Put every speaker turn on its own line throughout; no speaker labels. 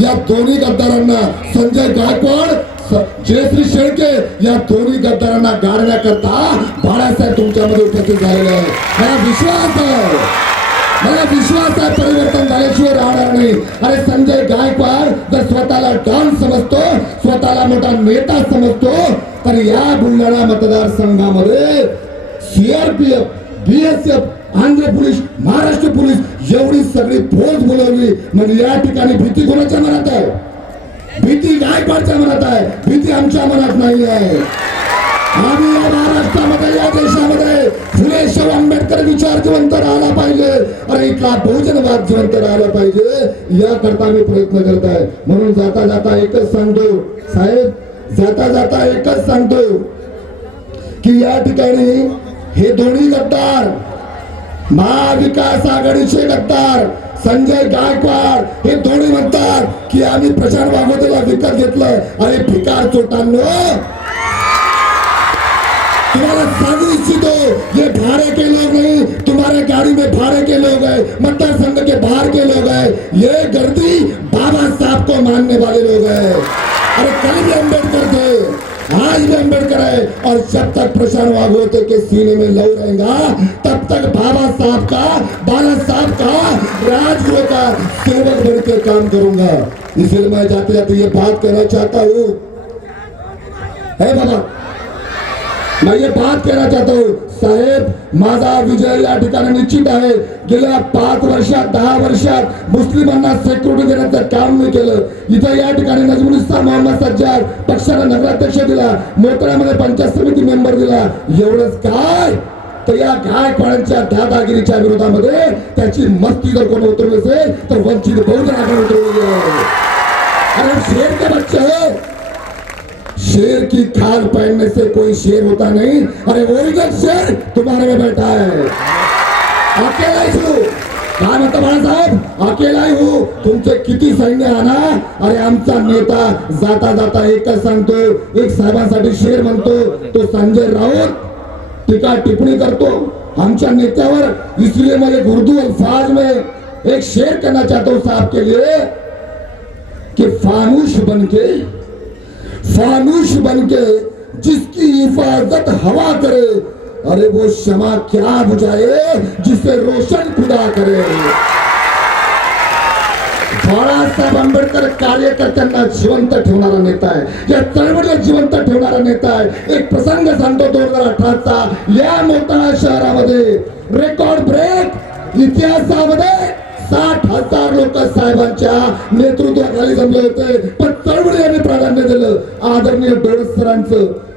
या दोन्ही गद्दारांना संजय गायकवाड जयश्री शेळके या दोन्ही गद्दारांना गाडण्याकरता बाळासाहेब तुमच्यामध्ये उपस्थित झालेले आहे मला विश्वास आहे. मला विश्वास आहे परिवर्तन झाल्याशिवाय राहणार नाही. अरे संजय गायकवाड जर स्वतःला डॉन समजतो स्वतःला मोठा नेता समजतो तर या बुलढाणा मतदारसंघामध्ये CRPF BSF Andhra police Maharashtra police एवढी सगळी फौज बोलवली. म्हणजे या ठिकाणी भीती कोणाच्या मनात आहे? भीती गायपाडच्या मनात आहे. भीती आमच्या मनात नाही आहे. आम्ही या महाराष्ट्रामध्ये या देशामध्ये फुलेश्वर आंबेडकर विचार जिवंत राहिला पाहिजे. अरे इथला बहुजनवाद जिवंत राहिला पाहिजे. याकरता मी प्रयत्न करत आहे. म्हणून जाता जाता एकच सांगतो. साहेब जाता जाता एकच सांगतो. की या ठिकाणी हे दोन्ही गद्दार महाविकास आघाडीचे गद्दार संजय गायकवाड हे दोन्ही म्हणतात की आम्ही प्रशांत वाघोतेला विकत घेतलं अरे भिकार चोटांनो तुम्हारा सांगू इच्छितो ये भाड़े के लोग नहीं तुम्हारे गाड़ी में भाड़े के लोग हैं मतदार संघ के बाहर के लोग हैं ये गर्दी बाबा साहब को मानने वाले लोग हैं अरे कल भी अम्बेडकर थे. आज भी अंबेडकर है और जब तक प्रशांत भागवत के सीने में लव रहेगा, तब तक बाबा साहब का, बाला साहब का, राजगुरु का सेवक बनकर काम करूँगा। इसलिए मैं जाते जाते ये बात कहना चाहता हूँ। है बाबा? मैं ये बात कहना चाहता हूँ साहेब माझा विजय या ठिकाणी निश्चित आहे. गेल्या पाच वर्षात दहा वर्षात मुस्लिमांना सेक्युरिटी देण्याचं काम मी केलं. इथं या ठिकाणी नजमुल इस्लाम मोहम्मद सज्जाद पक्षाला नगराध्यक्ष दिला मोकळ्यामध्ये पंचायत समिती मेंबर दिला. एवढंच काय? तर या गायकवाडांच्या दादागिरीच्या विरोधामध्ये त्याची मस्ती जर कोण उतरली असेल तर वंचित बहुजन आघाडी उतरवली आहे अरे शेर का बच्चे है शेर की खाल पहनने से कोई शेर होता नहीं। अरे ओरिजिनल शेर तुम्हारे में बैठा है। अकेला ही हूँ। काय म्हणता बाळासाहेब अकेलाही हो तुमचे किती सैन्य आणा अरे आमचा नेता जाता जाता एकच सांगतो एक साहेबांसाठी शेर म्हणतो तो संजय राऊत टीका टिप्पणी करतो। आमच्या नेत्यावर इसलिए मध्ये एक अल्फाज में एक शेर कहना चाहता हूँ साहब के लिए कि फानूश बन के फानूश जिसकी हिफाजत हवा करे अरे वो क्षमा क्या बुझाए जिसे रोशन खुदा करे। बाळासाहेब आंबेडकर कार्यकर्त्यांना जिवंत ठेवणारा नेता आहे. या चळवळीला जिवंत ठेवणारा नेता आहे. एक प्रसंग सांगतो दोन हजार अठराचा. या मोताळा शहरामध्ये रेकॉर्ड ब्रेक इतिहासामध्ये साठ हजार लोक साहेबांच्या नेतृत्वाखाली जमले होते. पण चळवळी यांनी प्राधान्य दिलं. आदरणीय डोळस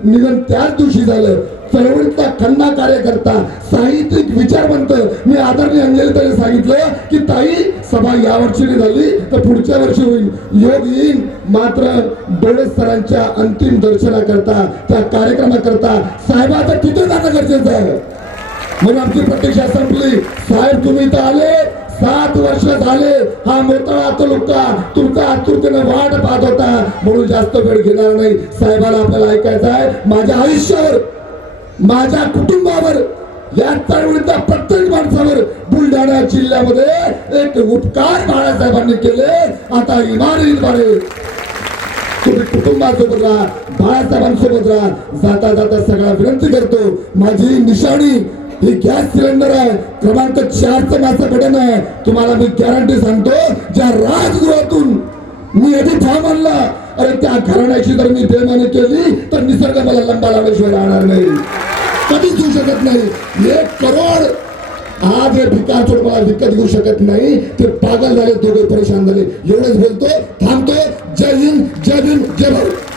निधन त्याच दिवशी झालं. चळवळीतला खंदा कार्यकर्ता साहित्यिक विचारवंत. मी आदरणीय अंजली सांगितलं की ताई सभा या वर्षी झाली तर पुढच्या वर्षी होईल. योग येईल मात्र डोळस सरांच्या अंतिम दर्शनाकरता त्या कार्यक्रमाकरता साहेबाचं तिथे जाणं गरजेचं आहे. म्हणून आमची प्रतीक्षा संपली. साहेब तुम्ही इथं आले. हा मोतळा तालुका तुमचा आतुरतेने वाट पाहत होता. म्हणून जास्त वेळ घेणार नाही. साहेबाला आपल्याला ऐकायचं आहे. माझ्या आयुष्यावर माझ्या कुटुंबावर या चळवळीच्या प्रत्येक माणसावर बुलढाणा जिल्ह्यामध्ये एक उपकार बाळासाहेबांनी केले. आता इमारे इमारे तुम्ही कुटुंबासोबत राहा बाळासाहेबांसोबत राहा. जाता जाता सगळा विनंती करतो. माझी निशाणी हे गॅस सिलेंडर आहे. क्रमांक चारचं माझं बटन आहे. तुम्हाला मी गॅरंटी सांगतो ज्या राजगृहातून मी आधी ठाम आणला अरे त्या घराण्याची जर मी बेमानी केली तर निसर्ग मला लंबा लावल्याशिवाय राहणार नाही. कधीच होऊ शकत नाही. एक करोड आज हे भिकार चोट मला विकत घेऊ शकत नाही. ते पागल झाले दोघे परेशान झाले. एवढंच बोलतो थांबतो जय हिंद जय भीम जय भारत.